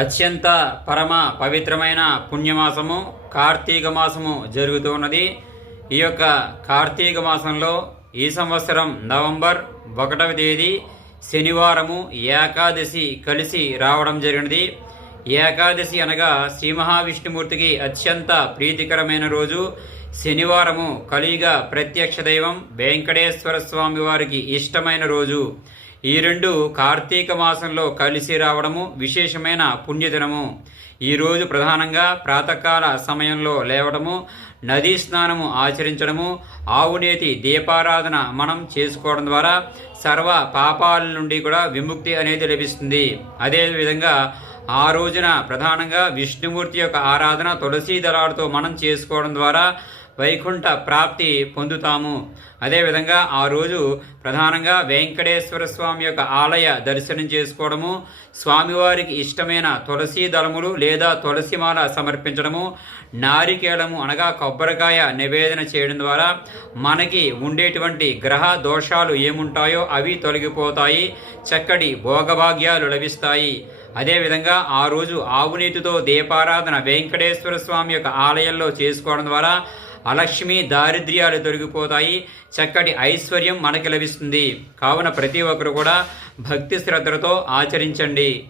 అత్యంత పరమ పవిత్రమైన పుణ్యమాసము కార్తీక మాసము జరుగుతున్నది ఈ యొక్క కార్తీక మాసంలో ఈ సంవత్సరం నవంబర్ ఒకటవ తేదీ శనివారము ఏకాదశి కలిసి రావడం జరిగినది. ఏకాదశి అనగా శ్రీ మహావిష్ణుమూర్తికి అత్యంత ప్రీతికరమైన రోజు. శనివారము కలియుగ ప్రత్యక్ష దైవం వెంకటేశ్వర స్వామి వారికి ఇష్టమైన రోజు. ఈ రెండు కార్తీక మాసంలో కలిసి రావడము విశేషమైన పుణ్యదినము. ఈరోజు ప్రధానంగా ప్రాతకాల సమయంలో లేవడము నదీ స్నానము ఆచరించడము ఆవునేతి దీపారాధన మనం చేసుకోవడం ద్వారా సర్వ పాపాల నుండి కూడా విముక్తి అనేది లభిస్తుంది. అదేవిధంగా ఆ రోజున ప్రధానంగా విష్ణుమూర్తి యొక్క ఆరాధన తులసీ దళాలతో మనం చేసుకోవడం ద్వారా వైకుంఠ ప్రాప్తి పొందుతాము. అదేవిధంగా ఆ రోజు ప్రధానంగా వెంకటేశ్వర స్వామి యొక్క ఆలయ దర్శనం చేసుకోవడము స్వామివారికి ఇష్టమైన తులసి దళములు లేదా తులసిమాల సమర్పించడము నారికేళము అనగా కొబ్బరికాయ నివేదన చేయడం ద్వారా మనకి ఉండేటువంటి గ్రహ దోషాలు ఏముంటాయో అవి తొలగిపోతాయి చక్కటి భోగభాగ్యాలు లభిస్తాయి. అదేవిధంగా ఆ రోజు ఆవునీతితో దీపారాధన వెంకటేశ్వర స్వామి యొక్క ఆలయంలో చేసుకోవడం ద్వారా అలక్ష్మి దారిద్ర్యాలు తొలగిపోతాయి. చక్కటి ఐశ్వర్యం మనకి లభిస్తుంది. కావున ప్రతి ఒక్కరు కూడా భక్తి శ్రద్ధలతో ఆచరించండి.